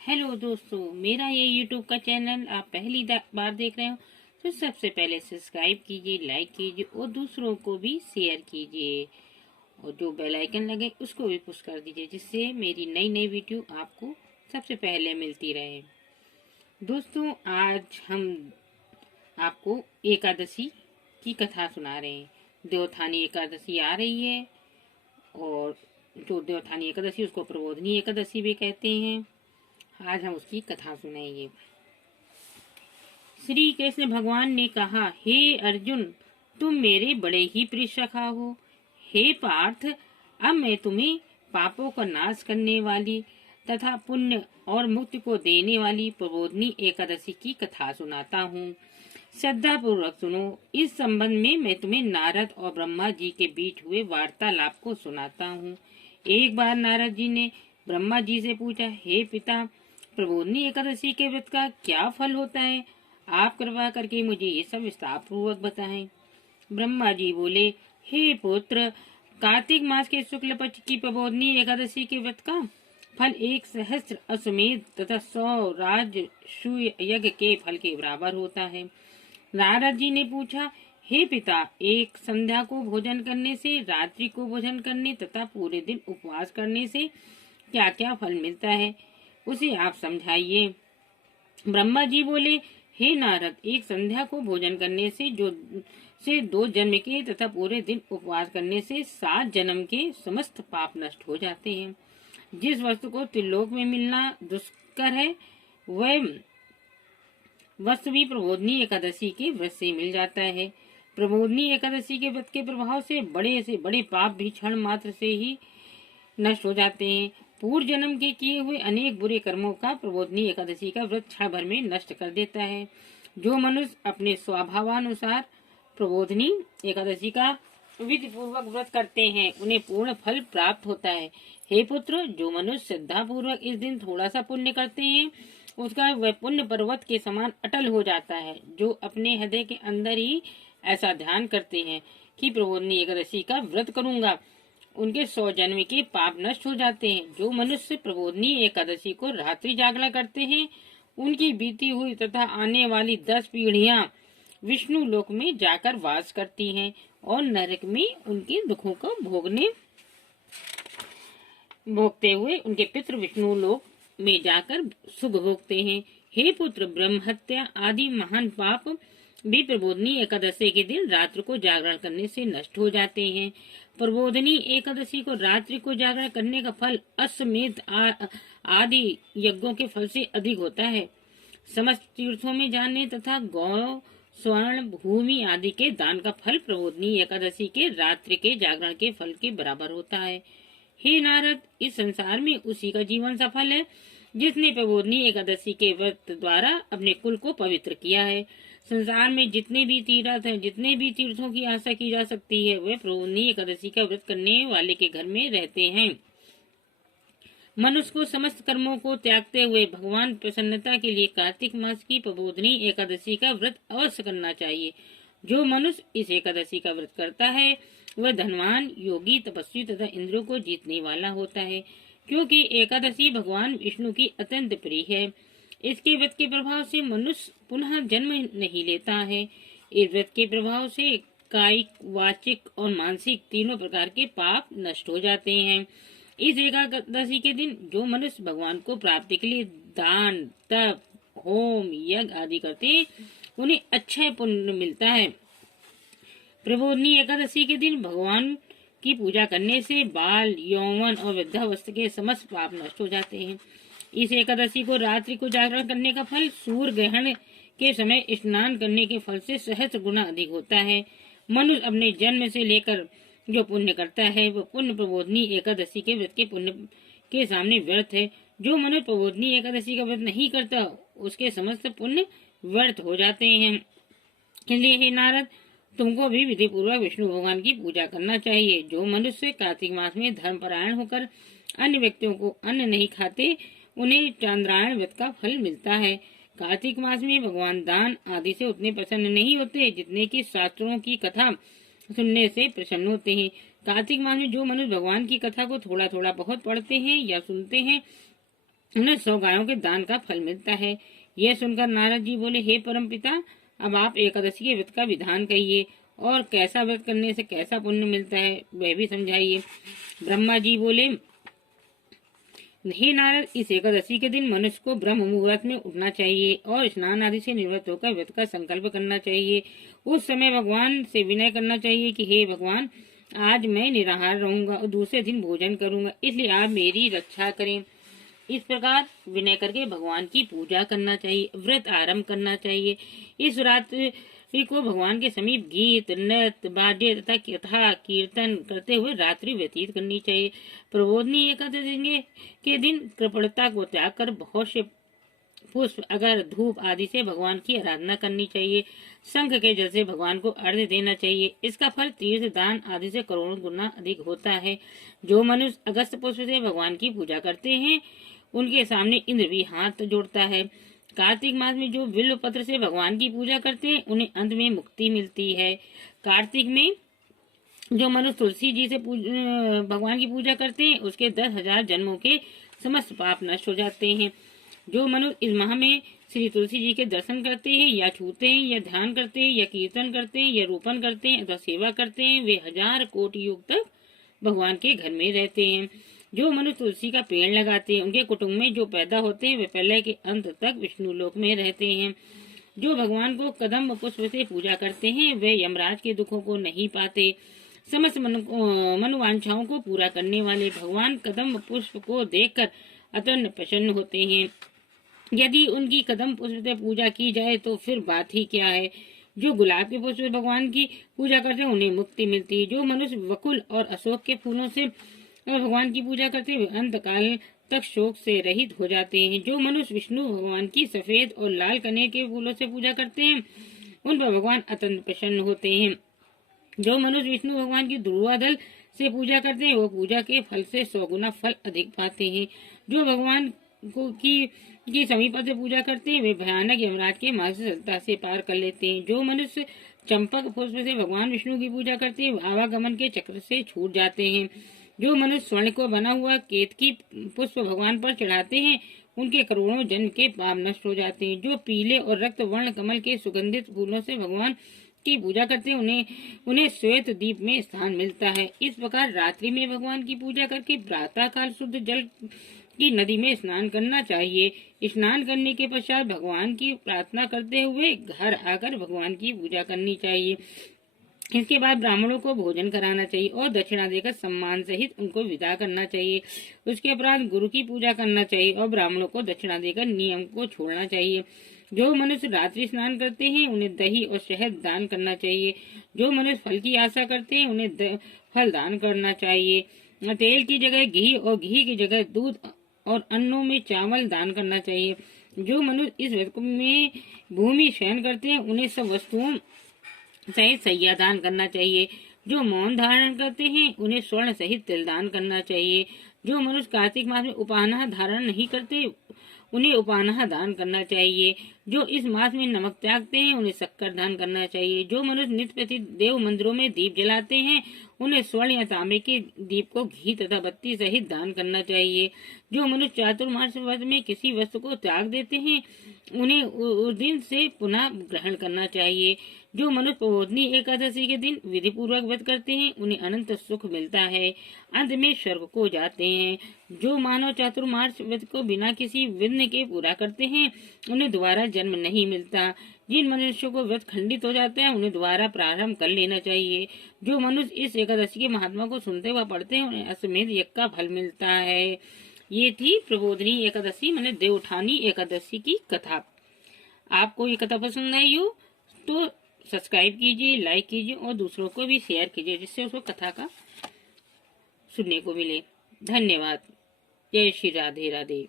Hello दोस्तों, मेरा ये यूट्यूब का चैनल आप पहली बार देख रहे हो तो सबसे पहले सब्सक्राइब कीजिए, लाइक कीजिए और दूसरों को भी शेयर कीजिए और जो बेल आइकन लगे उसको भी पुश कर दीजिए, जिससे मेरी नई नई वीडियो आपको सबसे पहले मिलती रहे। दोस्तों, आज हम आपको एकादशी की कथा सुना रहे हैं। देवोत्थानी एकादशी आ रही है और जो देवोत्थानी एकादशी उसको प्रबोधनी एकादशी भी कहते हैं। आज हम उसकी कथा सुनाएंगे। श्री कृष्ण भगवान ने कहा, हे अर्जुन, तुम मेरे बड़े ही प्रिय सखा हो। हे पार्थ, अब मैं तुम्हें पापों का नाश करने वाली तथा पुण्य और मुक्ति को देने वाली प्रबोधनी एकादशी की कथा सुनाता हूँ। श्रद्धा पूर्वक सुनो। इस संबंध में मैं तुम्हें नारद और ब्रह्मा जी के बीच हुए वार्तालाप को सुनाता हूँ। एक बार नारद जी ने ब्रह्मा जी से पूछा, हे पिता, प्रबोधनी एकादशी के व्रत का क्या फल होता है? आप कृपा करके मुझे ये सब विस्तार पूर्वक बताएं। ब्रह्मा जी बोले, हे पुत्र, कार्तिक मास के शुक्ल पक्ष की प्रबोधनी एकादशी के व्रत का फल 1,000 अश्वमेध तथा 100 राजसूय यज्ञ के फल के बराबर होता है। नारद जी ने पूछा, हे पिता, एक संध्या को भोजन करने से, रात्रि को भोजन करने तथा पूरे दिन उपवास करने से क्या क्या फल मिलता है, उसे आप समझाइए। ब्रह्मा जी बोले, हे नारद, एक संध्या को भोजन करने से 2 जन्म के तथा पूरे दिन उपवास करने से 7 जन्म के समस्त पाप नष्ट हो जाते हैं। जिस वस्तु को त्रिलोक में मिलना दुष्कर है, वह वस्तु भी प्रबोधनी एकादशी के व्रत से मिल जाता है। प्रबोधनी एकादशी के व्रत के प्रभाव से बड़े पाप भी क्षण मात्र से ही नष्ट हो जाते हैं। पूर्व जन्म के किए हुए अनेक बुरे कर्मों का प्रबोधनी एकादशी का व्रत क्षण भर में नष्ट कर देता है। जो मनुष्य अपने स्वभावानुसार प्रबोधनी एकादशी का विधि पूर्वक व्रत करते हैं, उन्हें पूर्ण फल प्राप्त होता है। हे पुत्र, जो मनुष्य श्रद्धा पूर्वक इस दिन थोड़ा सा पुण्य करते हैं, उसका वह पुण्य पर्वत के समान अटल हो जाता है। जो अपने हृदय के अंदर ही ऐसा ध्यान करते हैं कि प्रबोधनी एकादशी का व्रत करूंगा, उनके 100 जन्म के पाप नष्ट हो जाते हैं। जो मनुष्य प्रबोधनी एकादशी को रात्रि जागरण करते हैं, उनकी बीती हुई तथा आने वाली 10 पीढ़ियां विष्णु लोक में जाकर वास करती हैं और नरक में उनके दुखों को भोगते हुए उनके पितृ विष्णु लोक में जाकर सुख भोगते हैं। हे पुत्र, ब्रह्म हत्या आदि महान पाप भी प्रबोधनी एकादशी के दिन रात्रि को जागरण करने से नष्ट हो जाते हैं। प्रबोधनी एकादशी को रात्रि को जागरण करने का फल अश्वमेध आदि यज्ञों के फल से अधिक होता है। समस्त तीर्थों में जाने तथा गौ, स्वर्ण, भूमि आदि के दान का फल प्रबोधनी एकादशी के रात्रि के जागरण के फल के बराबर होता है। हे नारद, इस संसार में उसी का जीवन सफल है जिसने प्रबोधनी एकादशी के व्रत द्वारा अपने कुल को पवित्र किया है। संसार में जितने भी तीर्थ हैं, जितने भी तीर्थों की आशा की जा सकती है, वे प्रबोधनी एकादशी का व्रत करने वाले के घर में रहते हैं। मनुष्य को समस्त कर्मों को त्यागते हुए भगवान प्रसन्नता के लिए कार्तिक मास की प्रबोधनी एकादशी का व्रत अवश्य करना चाहिए। जो मनुष्य इस एकादशी का व्रत करता है, वह धनवान, योगी, तपस्वी तथा इंद्रियों को जीतने वाला होता है, क्योंकि एकादशी भगवान विष्णु की अत्यंत प्रिय है। इसके व्रत के प्रभाव से मनुष्य पुनः जन्म नहीं लेता है। इस व्रत के प्रभाव से कायिक, वाचिक और मानसिक तीनों प्रकार के पाप नष्ट हो जाते हैं। इस एकादशी के दिन जो मनुष्य भगवान को प्राप्ति के लिए दान, तप, होम, यज्ञ आदि करते हैं, उन्हें अच्छा पुण्य मिलता है। प्रबोधनी एकादशी के दिन भगवान की पूजा करने से बाल, यौवन और वृद्धावस्था के समस्त पाप नष्ट हो जाते हैं। इस एकादशी को रात्रि को जागरण करने का फल सूर्य ग्रहण के समय स्नान करने के फल से सहस्त्र गुना अधिक होता है। मनुष्य अपने जन्म से लेकर जो पुण्य करता है, वह पुण्य प्रबोधनी एकादशी के व्रत के पुण्य के सामने व्यर्थ है। जो मनुष्य प्रबोधनी एकादशी का व्रत नहीं करता, उसके समस्त पुण्य व्यर्थ हो जाते हैं। इसलिए हे नारद, तुमको भी विधि पूर्वक विष्णु भगवान की पूजा करना चाहिए। जो मनुष्य कार्तिक मास में धर्मपरायण होकर अन्य व्यक्तियों को अन्न नहीं खाते, उन्हें चांद्रायण व्रत का फल मिलता है। कार्तिक मास में भगवान दान आदि से उतने प्रसन्न नहीं होते जितने कि शास्त्रों की कथा सुनने से प्रसन्न होते हैं। कार्तिक मास में जो मनुष्य भगवान की कथा को थोड़ा थोड़ा बहुत पढ़ते हैं या सुनते हैं, उन्हें 100 गायों के दान का फल मिलता है। यह सुनकर नारद जी बोले, हे परम पिता, अब आप एकादशी के व्रत का विधान कहिए और कैसा व्रत करने से कैसा पुण्य मिलता है वह भी समझाइए। ब्रह्मा जी बोले, हे नारद, इस एकादशी के दिन मनुष्य को ब्रह्म मुहूर्त में उठना चाहिए और स्नान आदि से निवृत्त होकर व्रत का संकल्प करना चाहिए। उस समय भगवान से विनय करना चाहिए कि हे भगवान, आज मैं निराहार रहूंगा और दूसरे दिन भोजन करूंगा, इसलिए आप मेरी रक्षा करें। इस प्रकार विनय करके भगवान की पूजा करना चाहिए, व्रत आरंभ करना चाहिए। इस रात्रि को भगवान के समीप गीत, नृत्य, वाद्य तथा कथा कीर्तन करते हुए रात्रि व्यतीत करनी चाहिए। प्रबोधनी एकादशी के दिन कृपणता को त्याग कर बहुत से पुष्प, अगर, धूप आदि से भगवान की आराधना करनी चाहिए। शंख के जल से भगवान को अर्घ्य देना चाहिए। इसका फल तीर्थ दान आदि से करोड़ों गुना अधिक होता है। जो मनुष्य अगस्त पुष्प से भगवान की पूजा करते हैं उनके सामने इंद्र भी हाथ जोड़ता है। कार्तिक मास में जो बिल्व पत्र से भगवान की पूजा करते हैं उन्हें अंत में मुक्ति मिलती है। कार्तिक में जो मनुष्य तुलसी जी से भगवान की पूजा करते हैं उसके 10,000 जन्मों के समस्त पाप नष्ट हो जाते हैं। जो मनुष्य इस माह में श्री तुलसी जी के दर्शन करते हैं या छूते हैं या ध्यान करते हैं या कीर्तन करते हैं या रोपण करते हैं अथवा सेवा करते हैं, वे 1000 कोटि युग तक भगवान के घर में रहते हैं। जो मनुष्य तुलसी का पेड़ लगाते हैं उनके कुटुंब में जो पैदा होते हैं वे प्रलय के अंत तक विष्णु लोक में रहते हैं। जो भगवान को कदम्ब पुष्प से पूजा करते हैं वे यमराज के दुखों को नहीं पाते। समस्त मनोवांछाओं को पूरा करने वाले भगवान कदम्ब पुष्प को देखकर अत्यंत प्रसन्न होते हैं। यदि उनकी कदम पुष्प से पूजा की जाए तो फिर बात ही क्या है। जो गुलाब के पुष्प से भगवान की पूजा करते हैं उन्हें मुक्ति मिलती है। जो मनुष्य वकुल और अशोक के फूलों से भगवान की पूजा करते हैं अंत काल तक शोक से रहित हो जाते हैं। जो मनुष्य विष्णु भगवान की सफेद और लाल कनेर के फूलों से पूजा करते हैं उन पर भगवान अत्यंत प्रसन्न होते हैं। जो मनुष्य विष्णु भगवान की ध्रुवादल से पूजा करते हैं वो पूजा के फल से 100 गुना फल अधिक पाते हैं। जो भगवान की समीप से पूजा करते हैं वे भयानक यमराज के मार्ग से सरलता से पार कर लेते हैं। जो मनुष्य चंपक पुष्प से भगवान विष्णु की पूजा करते हैं आवागमन के चक्र से छूट जाते हैं। जो मनुष्य स्वर्ण को बना हुआ केतकी पुष्प भगवान पर चढ़ाते हैं उनके करोड़ों जन्म के पाप नष्ट हो जाते हैं। जो पीले और रक्त वर्ण कमल के सुगंधित फूलों से भगवान की पूजा करते हैं उन्हें श्वेत दीप में स्थान मिलता है। इस प्रकार रात्रि में भगवान की पूजा करके प्रातः काल शुद्ध जल की नदी में स्नान करना चाहिए। स्नान करने के पश्चात भगवान की प्रार्थना करते हुए घर आकर भगवान की पूजा करनी चाहिए। इसके बाद ब्राह्मणों को भोजन कराना चाहिए और दक्षिणा देकर सम्मान सहित उनको विदा करना चाहिए। उसके उपरांत गुरु की पूजा करना चाहिए और ब्राह्मणों को दक्षिणा देकर नियम को छोड़ना चाहिए। जो मनुष्य रात्रि स्नान करते हैं उन्हें दही और शहद दान करना चाहिए। जो मनुष्य फल की आशा करते हैं उन्हें फल दान करना चाहिए। तेल की जगह घी और घी की जगह दूध और अन्नों में चावल दान करना चाहिए। जो मनुष्य इस व्रत में भूमि शयन करते हैं उन्हें सब वस्तुओं सहित सैया दान करना चाहिए। जो मौन धारण करते हैं उन्हें स्वर्ण सहित तिल दान करना चाहिए। जो मनुष्य कार्तिक मास में उपान्ह धारण नहीं करते उन्हें उपान्ह दान करना चाहिए। जो इस मास में नमक त्यागते हैं उन्हें शक्कर दान करना चाहिए। जो मनुष्य नित्य प्रति देव मंदिरों में दीप जलाते हैं उन्हें स्वर्ण या तांबे के दीप को घी तथा बत्ती सहित दान करना चाहिए। जो मनुष्य चातुर्मास व्रत में किसी वस्तु को त्याग देते हैं उन्हें उस दिन से पुनः ग्रहण करना चाहिए। जो मनुष्य प्रबोधनी एकादशी के दिन विधि पूर्वक व्रत करते हैं उन्हें अनंत सुख मिलता है, अंत में स्वर्ग को जाते हैं। जो मानव चातुर्मास व्रत को बिना किसी विघ्न के पूरा करते हैं उन्हें दोबारा जन्म नहीं मिलता। जिन मनुष्यों को व्रत खंडित हो जाता है उन्हें दोबारा प्रारंभ कर लेना चाहिए। जो मनुष्य इस एकादशी के महात्मा को सुनते हुए पढ़ते हैं उन्हें अश्वमेध यज्ञ का फल मिलता है। ये थी प्रबोधनी एकादशी माने देवउठानी एकादशी की कथा। आपको ये कथा पसंद आई हो तो सब्सक्राइब कीजिए, लाइक कीजिए और दूसरों को भी शेयर कीजिए जिससे उसको कथा का सुनने को मिले। धन्यवाद। जय श्री राधे राधे।